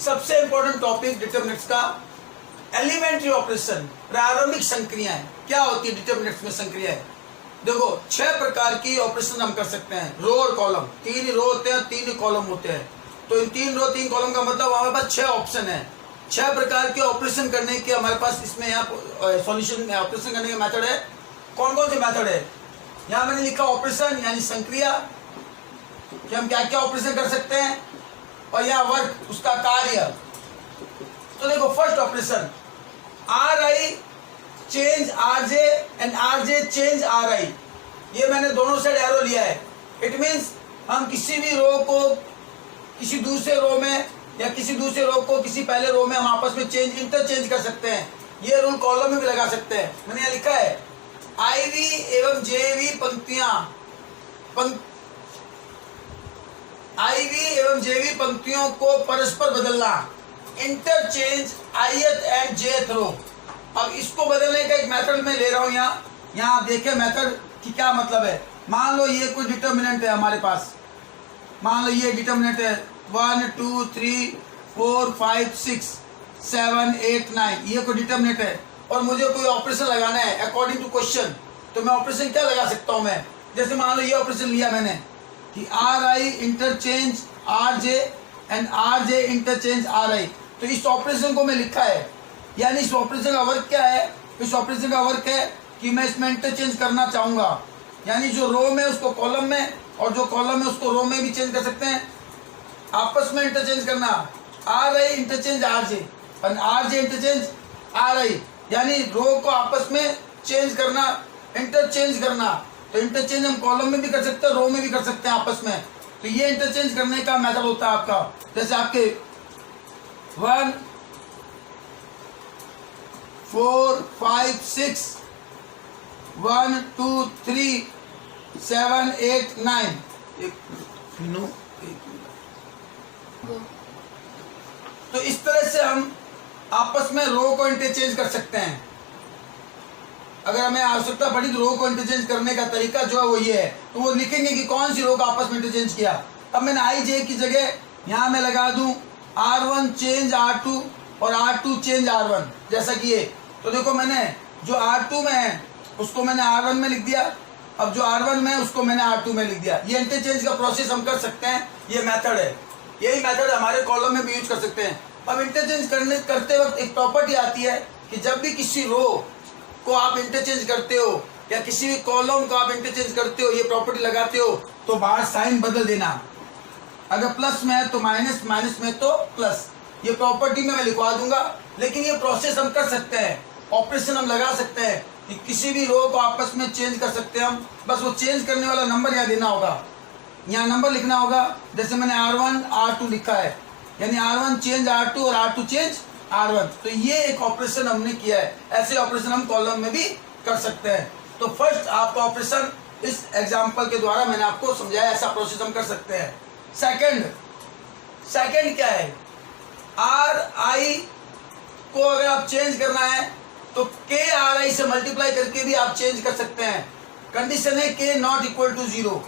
सबसे important topic determinants का, elementary operation, प्रारंभिक संक्रियाएं। क्या होती है डिटरमिनेंट्स में संक्रियाएं? देखो 6 प्रकार की ऑपरेशन हम कर सकते हैं। रो और कॉलम, 3 रो होते हैं, 3 कॉलम होते हैं। तो इन 3 रो 3 कॉलम का मतलब हमारे पास 6 ऑप्शन है। 6 प्रकार के ऑपरेशन करने के हमारे पास इसमें यहाँ सॉल्यूशन ऑपरेशन करने का मेथड है। कौन कौन से मेथड है? यहाँ मैंने लिखा ऑपरेशन यानी संक्रिया, कि हम क्या क्या ऑपरेशन कर सकते हैं, और यहाँ वर्क उसका कार्य। तो देखो first operation are I change R J and R J change are आई। ये मैंने दोनों साइड एरो लिया है। इट मीन्स हम किसी भी रो को किसी दूसरे रो में या किसी दूसरे रो को किसी पहले रो में हम आपस में चेंज इंटरचेंज कर सकते हैं। ये रूल कॉलम में भी लगा सकते हैं। मैंने यहाँ लिखा है आई वी एवं जे वी पंक्तियां आई वी एवं जे वी पंक्तियों को परस्पर बदलना, इंटरचेंज ith एंड jth रो। अब इसको बदलने का एक मेथड मैं ले रहा हूं। यहाँ आप देखें मेथड की क्या मतलब है। मान लो ये कोई डिटर्मिनेंट है हमारे पास, मान लो ये डिटर्मिनेंट है 1 2 3 4 5 6 7 8 9, ये कोई डिटर्मिनेंट है और मुझे कोई ऑपरेशन लगाना है अकॉर्डिंग टू क्वेश्चन। तो मैं ऑपरेशन क्या लगा सकता हूं? मैं जैसे मान लो ये ऑपरेशन लिया मैंने कि are I interchange R J and are J interchange R आई। तो इस ऑपरेशन को मैं लिखा है, यानी इस ऑपरेशन का वर्क क्या है? इस ऑपरेशन का वर्क है कि मैं इसमें इंटरचेंज करना चाहूंगा, यानी जो रो में उसको कॉलम में और जो कॉलम में उसको रो में भी चेंज कर सकते हैं, आपस में इंटरचेंज करना। R I interchange R J और R J interchange R I, यानी रो को आपस में चेंज करना, इंटरचेंज करना। तो इंटरचेंज हम कॉलम में भी कर सकते हैं, रो में भी कर सकते हैं आपस में। तो ये इंटरचेंज करने का मेथड होता है आपका। जैसे आपके 1 4 5 6 1 2 3 7 8 9 तो इस तरह से हम आपस में रो को इंटरचेंज कर सकते हैं। अगर हमें आवश्यकता पड़ी तो रो को इंटरचेंज करने का तरीका जो है वो ये है। तो वो लिखेंगे कि कौन सी रो को आपस में इंटरचेंज किया। अब मैंने आई जे की जगह यहाँ मैं लगा दूं R1 चेंज R2 और R2 चेंज R1, जैसा कि ये। तो देखो मैंने जो R2 में है उसको मैंने R1 में लिख दिया, अब जो R1 में है उसको मैंने R2 में लिख दिया। ये इंटरचेंज का प्रोसेस हम कर सकते हैं, ये मेथड है। यही मेथड हमारे कॉलम में भी यूज कर सकते हैं। अब इंटरचेंज करते वक्त एक प्रॉपर्टी आती है कि जब भी किसी रो को आप इंटरचेंज करते हो या किसी भी कॉलम को आप इंटरचेंज करते हो, ये प्रॉपर्टी लगाते हो, तो बाहर साइन बदल देना। अगर प्लस में है तो माइनस, माइनस में तो प्लस। ये प्रॉपर्टी में मैं लिखवा दूंगा, लेकिन ये प्रोसेस हम कर सकते हैं, ऑपरेशन हम लगा सकते हैं कि किसी भी रो को आपस में चेंज कर सकते हैं हम। बस वो चेंज करने वाला नंबर यहाँ देना होगा, यहाँ नंबर लिखना होगा। जैसे मैंने R1 R2 लिखा है, यानी R1 चेंज R2 और R2 चेंज R1। तो ये एक ऑपरेशन हमने किया है। ऐसे ऑपरेशन हम कॉलम में भी कर सकते हैं। तो फर्स्ट आपका ऑपरेशन इस एग्जांपल के द्वारा मैंने आपको समझाया, ऐसा प्रोसेस हम कर सकते हैं। सेकंड क्या है? आर आई को अगर आप चेंज करना है तो के आर आई से मल्टीप्लाई करके भी आप चेंज कर सकते हैं। कंडीशन है के नॉट इक्वल टू 0।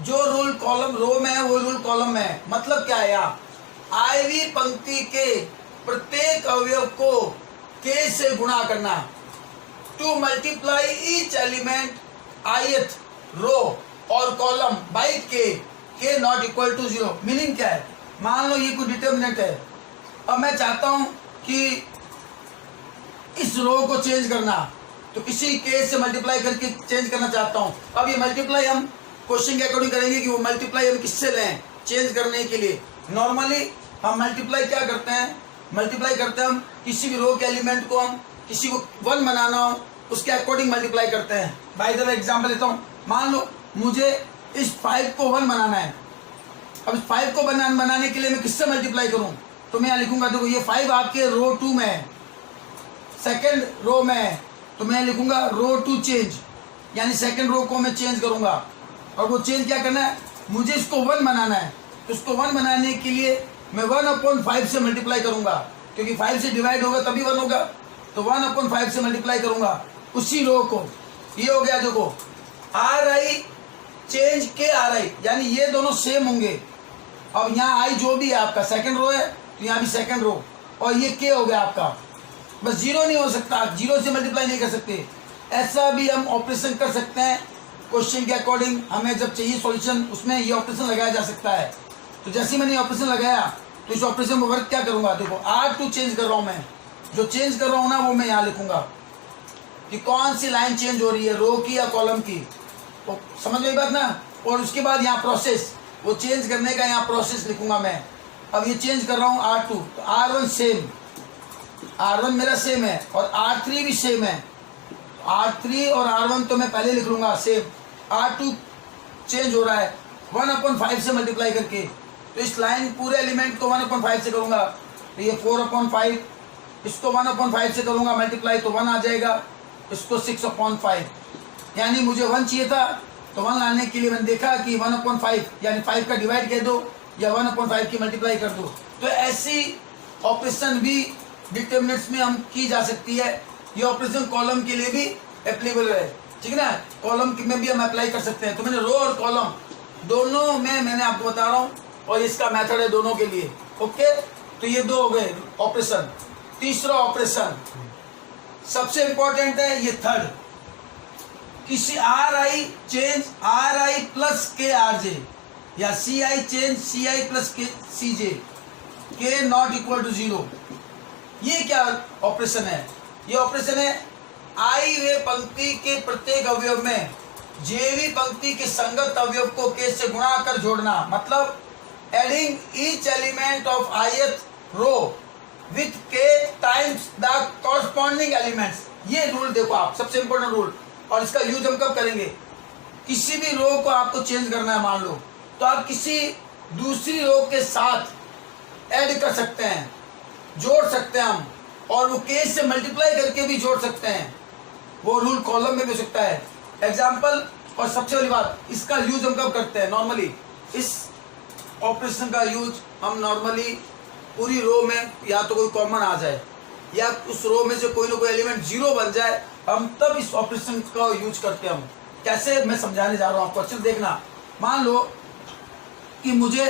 जो रूल कॉलम रो में है वो रूल कॉलम में है। मतलब क्या है? यहाँ आई वी पंक्ति के प्रत्येक अवयव को के से गुणा करना, to multiply each element ith रो और कॉलम बाई के नॉट इक्वल टू 0। मीनिंग क्या है? मान लो ये कोई डिटर्मिनेंट है, अब मैं चाहता हूं कि इस रो को चेंज करना, तो किसी के से मल्टीप्लाई करके चेंज करना चाहता हूं। अब ये मल्टीप्लाई हम क्वेश्चन के अकॉर्डिंग करेंगे कि वो मल्टीप्लाई हम किससे लें चेंज करने के लिए। नॉर्मली हम मल्टीप्लाई क्या करते हैं? मल्टीप्लाई करते हैं हम किसी भी रो के एलिमेंट को, हम किसी को 1 बनाना हो उसके अकॉर्डिंग मल्टीप्लाई करते हैं। बाय द वे एग्जांपल लेता हूँ, मान लो मुझे इस 5 को 1 बनाना है। अब इस 5 को बनाने के लिए मैं किससे मल्टीप्लाई करूं? तो मैं यहाँ लिखूंगा, देखो ये 5 आपके रो 2 में है, सेकेंड रो में है, तो मैं लिखूंगा रो 2 चेंज, यानी सेकेंड रो को मैं चेंज करूंगा। और वो चेंज क्या करना है? मुझे इसको 1 बनाना है। तो इसको 1 बनाने के लिए मैं 1/5 से मल्टीप्लाई करूंगा, क्योंकि 5 से डिवाइड होगा तभी 1 होगा। तो 1/5 से मल्टीप्लाई करूंगा उसी रो को। ये हो गया, देखो आर आई चेंज के आर आई, यानी ये दोनों सेम होंगे। अब यहाँ आई जो भी है आपका सेकंड रो है तो यहाँ भी सेकंड रो, और ये के हो गया आपका। बस जीरो नहीं हो सकता, जीरो से मल्टीप्लाई नहीं कर सकते। ऐसा भी हम ऑपरेशन कर सकते हैं क्वेश्चन के अकॉर्डिंग, हमें जब चाहिए सॉल्यूशन उसमें ये ऑपरेशन लगाया जा सकता है। तो जैसे मैंने ऑपरेशन लगाया तो इस ऑपरेशन में वर्क क्या करूंगा, देखो R2 चेंज कर रहा हूं मैं, जो चेंज कर रहा हूं ना वो मैं यहाँ लिखूंगा कि कौन सी लाइन चेंज हो रही है, रो की या कॉलम की। तो समझ में बात ना। और उसके बाद यहाँ प्रोसेस, वो चेंज करने का यहाँ प्रोसेस लिखूंगा मैं। अब ये चेंज कर रहा हूँ R2, तो R1 सेम, R1 मेरा सेम है और R3 भी सेम है। R3 और R1 तो मैं पहले लिख लूंगा सेम, R2 चेंज हो रहा है 1/5 से मल्टीप्लाई करके। तो इस लाइन पूरे एलिमेंट को 1/5 से करूंगा, तो ये 4/5, इसको 1/5 से करूंगा मल्टीप्लाई तो 1 आ जाएगा, इसको 6/5। यानी मुझे 1 चाहिए था, तो 1 लाने के लिए मैंने देखा कि 1/5 यानी 5 का डिवाइड कर दो या 1/5 की मल्टीप्लाई कर दो। तो ऐसी ऑपरेशन भी डिटरमिनेंट्स में हम की जा सकती है। ये ऑपरेशन कॉलम के लिए भी एप्लीकेबल है, ठीक है ना, कॉलम में भी हम अप्लाई कर सकते हैं। तो मैंने रो और कॉलम दोनों में मैंने आपको बता रहा हूँ, और इसका मेथड है दोनों के लिए। ओके, तो ये दो हो गए ऑपरेशन। तीसरा ऑपरेशन सबसे इंपॉर्टेंट है, ये थर्ड, किसी RI चेंज RI प्लस के RJ या CI चेंज CI प्लस के CJ, के नॉट इक्वल टू 0। ये क्या ऑपरेशन है, ये ऑपरेशन है I वे पंक्ति के प्रत्येक अवयव में JV पंक्ति के संगत अवयव को K से गुणा कर जोड़ना। मतलब adding each element of ith row with K times the corresponding elements. ये रूल देखो आप, सबसे इंपॉर्टेंट रूल, और इसका यूज हम कब करेंगे, किसी भी रो को आपको चेंज करना है मान लो, तो आप किसी दूसरी रो के साथ ऐड कर सकते हैं, जोड़ सकते हैं हम, और वो K से मल्टीप्लाई करके भी जोड़ सकते हैं। वो रूल कॉलम में भी हो सकता है। एग्जाम्पल, और सबसे बड़ी बात, इसका यूज हम कब करते हैं नॉर्मली, इस ऑपरेशन का यूज हम नॉर्मली पूरी रो में या तो कोई कॉमन आ जाए या उस रो में से कोई ना कोई एलिमेंट 0 बन जाए, हम तब इस ऑपरेशन का यूज करते हैं। हम कैसे, मैं समझाने जा रहा हूँ आपको, अच्छे से देखना। मान लो कि मुझे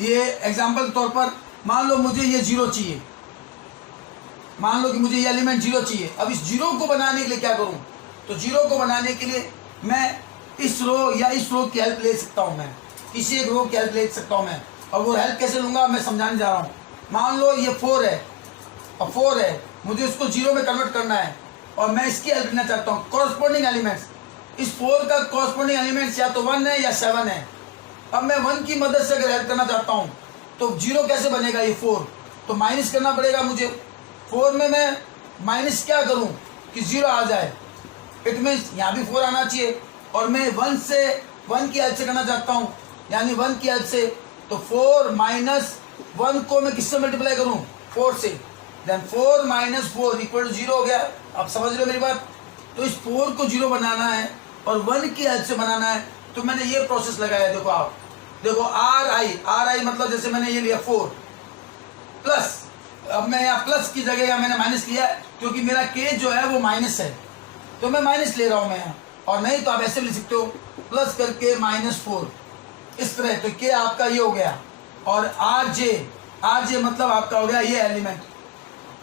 ये एग्जाम्पल के तौर पर, मान लो मुझे ये 0 चाहिए, मान लो कि मुझे ये एलिमेंट 0 चाहिए। अब इस 0 को बनाने के लिए क्या करूं, तो 0 को बनाने के लिए मैं इस रो या इस रो की हेल्प ले सकता हूं, मैं किसी एक रो की हेल्प ले सकता हूं मैं। और वो हेल्प कैसे लूंगा मैं समझाने जा रहा हूं। मान लो ये 4 है, और 4 है, मुझे उसको 0 में कन्वर्ट करना है और मैं इसकी हेल्प लेना चाहता हूँ। कॉरस्पॉन्डिंग एलिमेंट्स, इस 4 का कॉरस्पॉन्डिंग एलिमेंट्स या तो 1 है या 7 है। अब मैं 1 की मदद से अगर हेल्प करना चाहता हूँ तो 0 कैसे बनेगा, ये 4, तो माइनस करना पड़ेगा मुझे। 4 में मैं माइनस क्या करूं कि 0 आ जाए, इट मीन्स यहाँ भी 4 आना चाहिए। और मैं 1 की हेल्प से करना चाहता हूँ, यानी 1 की हेल्प से, तो 4 माइनस 1 को मैं किससे मल्टीप्लाई करूँ, 4 से, देन 4 माइनस 4 इक्वल टू 0 हो गया। आप समझ रहे हो मेरी बात। तो इस 4 को 0 बनाना है और 1 की हेल्प से बनाना है, तो मैंने ये प्रोसेस लगाया। देखो आप, देखो RI मतलब जैसे मैंने ये लिया 4 प्लस, अब मैं यहाँ प्लस की जगह यहाँ मैंने माइनस लिया क्योंकि मेरा K जो है वो माइनस है, तो मैं माइनस ले रहा हूँ मैं यहाँ। और नहीं तो आप ऐसे भी लिख सकते हो, प्लस करके -4 इस तरह। तो K आपका ये हो गया, और RJ मतलब आपका हो गया ये एलिमेंट,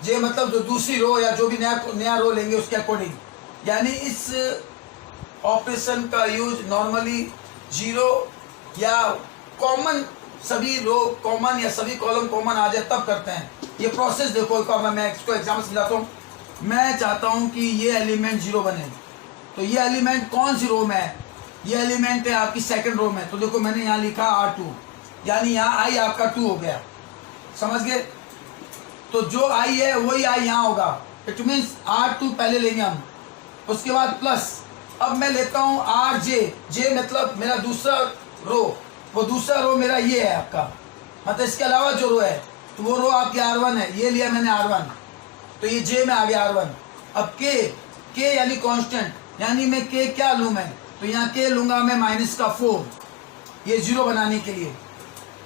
J मतलब जो दूसरी रो या जो भी नया रो लेंगे उसके अकॉर्डिंग। यानी इस ऑपरेशन का यूज नॉर्मली 0 या कॉमन, सभी रो कॉमन या सभी कॉलम कॉमन आ जाए तब करते हैं। ये प्रोसेस देखो, मैं इसको एग्जाम्पल समझाता हूँ। मैं चाहता हूँ कि ये एलिमेंट 0 बने, तो ये एलिमेंट कौन सी रो में है, ये एलिमेंट है आपकी सेकंड रो में। तो देखो मैंने यहाँ लिखा R2, यानी यहाँ I आपका 2 हो गया, समझ गए। तो जो I है वही I यहाँ होगा, इट मीन्स R2 पहले लेंगे हम, उसके बाद प्लस। अब मैं लेता हूँ J मतलब मेरा दूसरा रो, वो दूसरा रो मेरा ये है आपका, मतलब इसके अलावा जो रो है, तो वो रो आपकी R1 है, ये लिया मैंने R1, तो ये J में आ गया R1। अब K यानी कांस्टेंट, यानी मैं K क्या लूँ मैं, तो यहाँ K लूँगा मैं -4, ये 0 बनाने के लिए।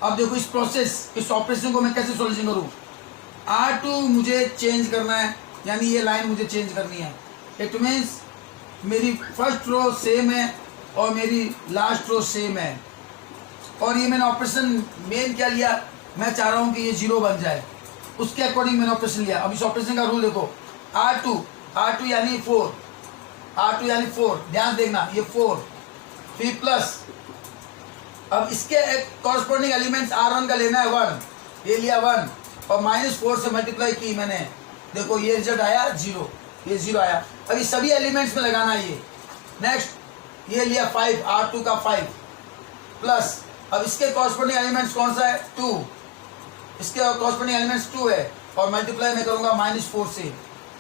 अब देखो इस प्रोसेस, इस ऑपरेशन को मैं कैसे सॉल्यूशन करूँ। R2 मुझे चेंज करना है, यानी ये लाइन मुझे चेंज करनी है। इट मीन्स मेरी फर्स्ट रो सेम है और मेरी लास्ट रो सेम है, और ये मैंने ऑपरेशन मेन क्या लिया, मैं चाह रहा हूँ कि ये 0 बन जाए। उसके अकॉर्डिंग मैंने ऑपरेशन लिया। अब इस ऑपरेशन का रूल देखो, R2 यानी 4, R2 यानी 4, ध्यान देखना ये 4, फिर प्लस, अब इसके कॉरस्पॉन्डिंग एलिमेंट्स R1 का लेना है 1, ये लिया 1 और -4 से मल्टीप्लाई की मैंने, देखो ये रिजल्ट आया 0, ये 0 आया। अब ये सभी एलिमेंट्स में लगाना है ये। नेक्स्ट ये लिया 5, R2 का 5 प्लस, अब इसके कॉरस्पॉन्डिंग एलिमेंट्स कौन सा है 2, इसके कॉरस्पॉन्डिंग एलिमेंट्स 2 है और मल्टीप्लाई मैं करूँगा -4 से,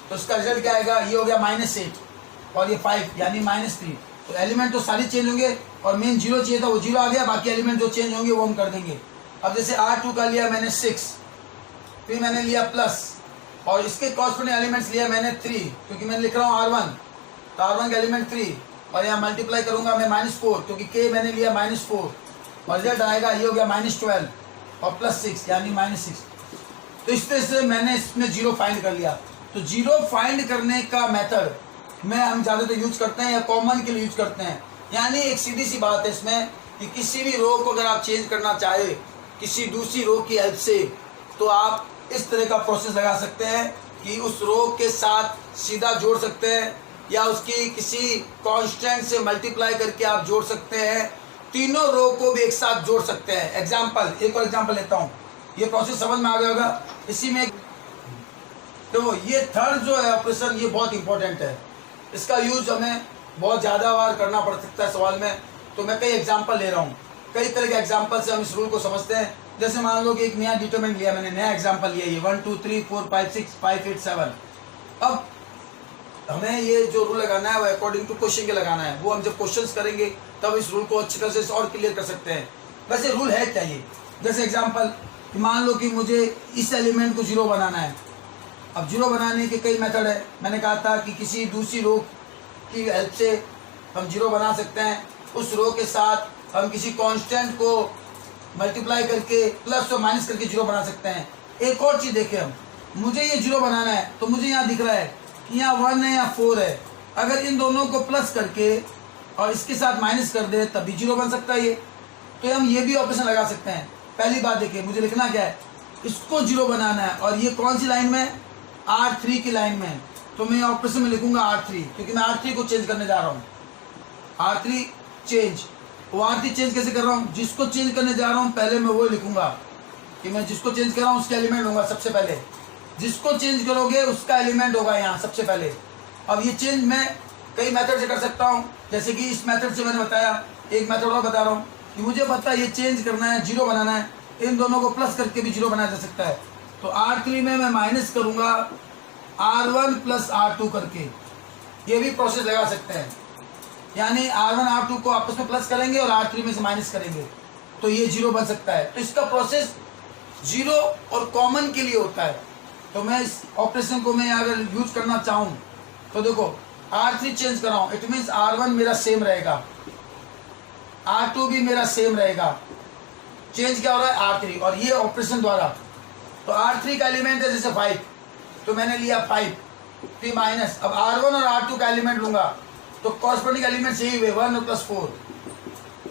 तो इसका रिजल्ट क्या आएगा, ये हो गया -8 और ये 5 यानी -3। तो एलिमेंट तो सारे चेंज होंगे और मेन 0 चाहिए था वो 0 आ गया, बाकी एलिमेंट जो चेंज होंगे वो हम कर देंगे। अब जैसे R2 का लिया मैंने 6, फिर मैंने लिया प्लस और इसके कॉरस्पॉन्डिंग एलिमेंट्स लिया मैंने 3, क्योंकि मैं लिख रहा हूँ R1, तो R1 का एलिमेंट 3 और यहाँ मल्टीप्लाई करूँगा मैं -4, क्योंकि K मैंने लिया -4 और रिजल्ट आएगा ये हो गया -12 और +6 यानी -6। तो इस तरह से मैंने इसमें 0 फाइंड कर लिया। तो 0 फाइंड करने का मेथड में हम ज़्यादातर यूज करते हैं या कॉमन के लिए यूज करते हैं। यानी एक सीधी सी बात है इसमें कि किसी भी रो को अगर आप चेंज करना चाहे किसी दूसरी रो की हेल्प से, तो आप इस तरह का प्रोसेस लगा सकते हैं कि उस रो के साथ सीधा जोड़ सकते हैं या उसकी किसी कांस्टेंट से मल्टीप्लाई करके आप जोड़ सकते हैं, तीनों रो को भी एक साथ जोड़ सकते हैं। एग्जाम्पल, एक और एग्जाम्पल लेता हूँ, ये प्रोसेस समझ में आ गया होगा। इसी में तो ये थर्ड जो है ऑपरेशन, ये बहुत इंपॉर्टेंट है, इसका यूज हमें बहुत ज़्यादा बार करना पड़ सकता है सवाल में। तो मैं कई एग्जाम्पल ले रहा हूँ, कई तरह के एग्जाम्पल से हम इस रूल को समझते हैं। जैसे मान लो कि एक नया डिटरमिनेंट लिया मैंने, नया एग्जाम्पल लिया ये 1 2 3 4 5 6 5 8 7। अब हमें ये जो रूल लगाना है वो अकॉर्डिंग टू क्वेश्चन के लगाना है, वो हम जब क्वेश्चंस करेंगे तब इस रूल को अच्छी तरह से और क्लियर कर सकते हैं। वैसे रूल है क्या ये, जैसे एग्जाम्पल मान लो कि मुझे इस एलिमेंट को 0 बनाना है। अब 0 बनाने के कई मेथड है, मैंने कहा था कि किसी दूसरी रो की हेल्प से हम 0 बना सकते हैं। उस रो के साथ हम किसी कांस्टेंट को मल्टीप्लाई करके प्लस और माइनस करके 0 बना सकते हैं। एक और चीज़ देखें, हम मुझे ये 0 बनाना है तो मुझे यहाँ दिख रहा है कि यहाँ 1 है या 4 है, अगर इन दोनों को प्लस करके और इसके साथ माइनस कर दे तब भी 0 बन सकता है ये। तो हम ये भी ऑपरेशन लगा सकते हैं। पहली बात देखिए, मुझे लिखना क्या है, इसको 0 बनाना है और ये कौन सी लाइन में, R3 की लाइन में, तो मैं ऑपरेशन में लिखूंगा R3, क्योंकि मैं R3 को चेंज करने जा रहा हूँ। R3 चेंज, वो R3 चेंज कैसे कर रहा हूँ, जिसको चेंज करने जा रहा हूँ पहले मैं वो लिखूंगा कि मैं जिसको चेंज कर रहा हूँ उसका एलिमेंट होगा सबसे पहले, जिसको चेंज करोगे उसका एलिमेंट होगा यहाँ सबसे पहले। अब ये चेंज मैं कई मेथड से कर सकता हूँ, जैसे कि इस मेथड से मैंने बताया, एक मेथड और बता रहा हूँ कि मुझे पता है ये चेंज करना है, 0 बनाना है, इन दोनों को प्लस करके भी 0 बनाया जा सकता है। तो R3 में मैं माइनस करूँगा R1 प्लस R2 करके, ये भी प्रोसेस लगा सकते हैं। यानी R1 R2 को आपस में प्लस करेंगे और R3 में से माइनस करेंगे तो ये 0 बन सकता है। तो इसका प्रोसेस 0 और कॉमन के लिए होता है। तो मैं इस ऑपरेशन को मैं अगर यूज करना चाहूँ तो देखो R3 चेंज कर रहा हूँ, इट मीन्स R1 मेरा सेम रहेगा, R2 भी मेरा सेम रहेगा, चेंज क्या हो रहा है R3 और ये ऑपरेशन द्वारा। तो R3 का एलिमेंट है जैसे 5, तो मैंने लिया 5 फिर माइनस, अब R1 और R2 का एलिमेंट लूंगा तो कॉरस्पॉन्डिंग एलिमेंट यही हुए 1 और +4,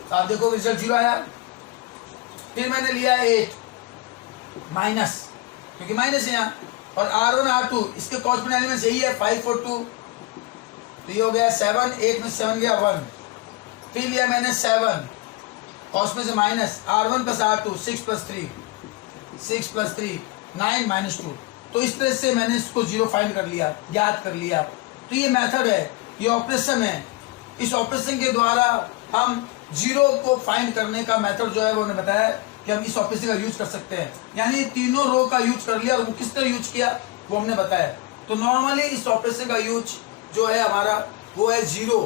तो आप देखो रिजल्ट 0 आया। फिर मैंने लिया 8 माइनस, क्योंकि माइनस है यहाँ, और R1 R2 इसके कॉरस्पॉन्डिंग एलिमेंट यही है 5 और 2, तो ये हो गया 7, 8 में 7 गया 1। फिर लिया मैंने 7 और उसमें से माइनस R1 प्लस R2 6 + 3 6 + 3 9 -2। तो इस तरह से मैंने इसको 0 फाइंड कर लिया, ज्ञात कर लिया। तो ये मेथड है, ये ऑपरेशन है। इस ऑपरेशन के द्वारा हम 0 को फाइंड करने का मेथड जो है वो उन्होंने बताया कि हम इस ऑपरेशन का यूज कर सकते हैं। यानी तीनों रो का यूज कर लिया और वो किस तरह यूज किया वो हमने बताया। तो नॉर्मली इस ऑपरेशन का यूज जो है हमारा वो है 0।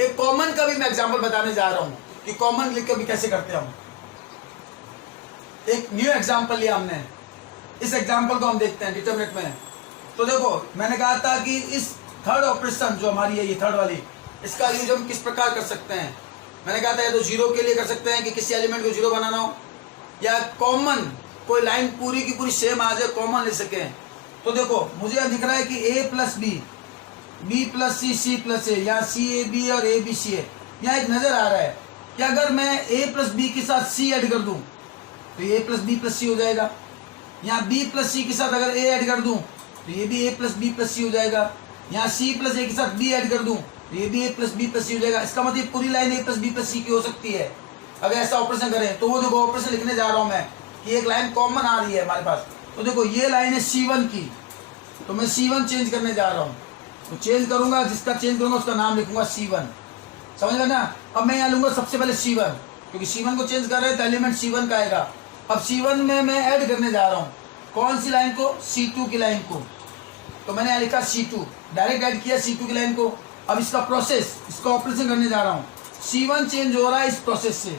एक कॉमन का भी मैं एग्जाम्पल बताने जा रहा हूँ कि कॉमन लिख के भी कैसे करते हैं हम। एक न्यू एग्जाम्पल लिया हमने, इस एग्जाम्पल को हम देखते हैं डिटरमिनेंट में। तो देखो मैंने कहा था कि इस थर्ड ऑपरेशन जो हमारी है ये थर्ड वाली, इसका यूज हम किस प्रकार कर सकते हैं। मैंने कहा था या तो 0 के लिए कर सकते हैं कि किसी एलिमेंट को 0 बनाना हो, या कॉमन कोई लाइन पूरी की पूरी सेम आ जाए कॉमन ले सकें। तो देखो मुझे यहाँ दिख रहा है कि A + B, B + C, C + A, या CAB और ABC है। यहाँ एक नज़र आ रहा है कि अगर मैं A + B के साथ C ऐड कर दूँ तो A + B + C हो जाएगा, यहाँ बी प्लस सी के साथ अगर ए ऐड कर दूं तो ये भी ए प्लस बी प्लस सी हो जाएगा। यहाँ सी प्लस ए के साथ बी ऐड कर दूं तो ये भी ए प्लस बी प्लस सी हो जाएगा। इसका मतलब पूरी लाइन ए प्लस बी प्लस सी की हो सकती है अगर ऐसा ऑपरेशन करें। तो वो देखो ऑपरेशन लिखने जा रहा हूँ मैं कि एक लाइन कॉमन आ रही है हमारे पास। तो देखो ये लाइन है C1 की, तो मैं C1 चेंज करने जा रहा हूँ। तो चेंज करूंगा, जिसका चेंज करूंगा उसका नाम लिखूंगा C1, समझ गए ना। अब मैं यहाँ लूंगा सबसे पहले C1, क्योंकि C1 को चेंज कर रहे हैं तो एलिमेंट C1 का आएगा। अब C1 में मैं ऐड करने जा रहा हूँ कौन सी लाइन को, C2 की लाइन को। तो मैंने यहाँ लिखा C2, डायरेक्ट ऐड किया C2 की लाइन को। अब इसका प्रोसेस, इसका ऑपरेशन करने जा रहा हूँ। C1 चेंज हो रहा है इस प्रोसेस से,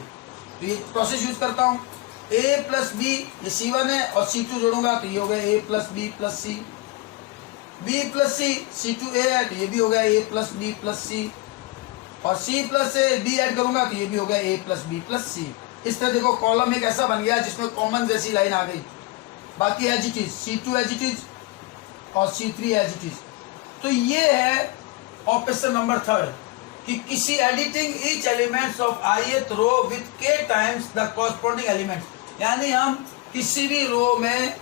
तो ये प्रोसेस यूज करता हूँ। A प्लस बी, ये C1 है और C2 जोड़ूंगा तो ये हो गया A plus B plus C. B plus C, C2 A है तो ये भी हो गया A plus B plus C. और C plus A B add करूंगा तो ये भी हो गया A plus B plus C. इस तरह देखो कॉलम एक ऐसा बन गया जिसमें कॉमन जैसी लाइन आ गई। बाकी as it is, C2 as it is और C3 एज इट इज। तो ये है ऑपरेशन नंबर 3 कि किसी editing each elements of ith row with k times the corresponding element, यानी हम किसी भी रो में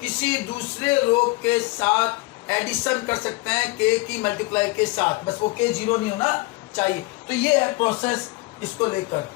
किसी दूसरे रो के साथ एडिशन कर सकते हैं k की मल्टीप्लाई के साथ, बस वो k 0 नहीं होना चाहिए। तो ये है प्रोसेस इसको लेकर।